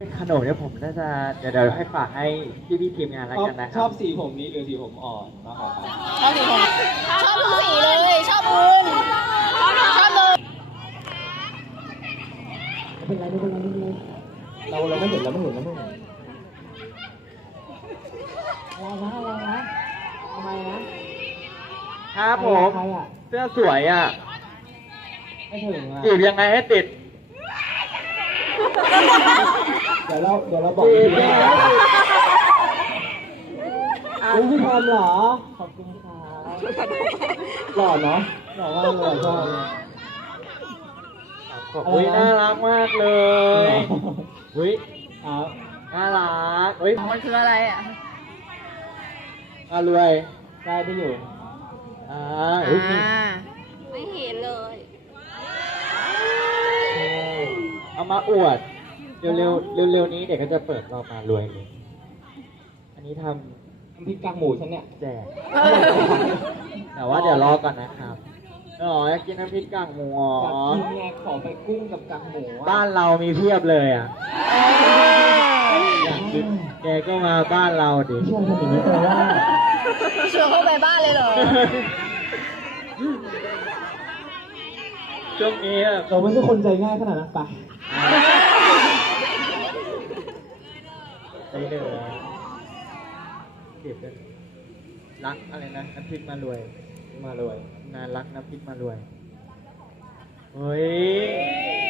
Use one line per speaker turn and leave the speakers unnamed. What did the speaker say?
ขนมเนี่ยผมน่าจะเดี๋ยวให้ฝากให้พี่ทีมงานแล้วกันนะค
ช
รั
อ
บบ
สีผมนี้หรือสีผมอ่อนมากกว่ากัน
ชอบสีผมชอบทุกสีเลยชอบอื่นชอบเลย
ไม่เป็นไรเราไม่เห็นอะไรนะอะไรนะทำไมนะครับ
ผม
ใครอ่ะ
เสื้อสวยอ่ะ
ไม่ถึงอ่ะ
จีบยังไงให้ติด
เดี๋ยวเราบอกอีกทีนะอุ้ยพี่ทอมเหรอขอบคุณครับหล่อเนาะหล่อมากเลยชอบ
อุ้ยน่ารักมากเลยอุ้ย
ครับ
น่ารักอุ้ย
มันคืออะไรอ่ะ
มารวย
ได้ที่อยู่
อุ้ยมี
ไม่เห็นเลย
เอามาอวดเร็วนี้เด็กก็จะเปิดเรามารวยเลยอันนี้ท
น้ำพริกกากหมูฉันเนี่ย
ำแจกแต่ว่าเดี๋ยวรอก่อนนะครับอยากกินน้ำพริกกากหมูอ๋อ
อยากกินไงขอไปกุ้งกับกากหมูอ่ะ
บ้านเรามีเพียบเลยอ่ะอยากกินแกก็มาบ้านเราดิ
ชวนคนอย่างนี้แปลว่า
ชวนเข้าไปบ้านเลยเหรอ
ช่วงนี้อะ
เราไม่ใช่คนใจง่ายขนาดนั้นไป
ไปเหนือเก็บเป็นรักอะไรนะน้ำพริกมารวย
มาเลย
งานรักน้ำพริกมารวยเฮ้ย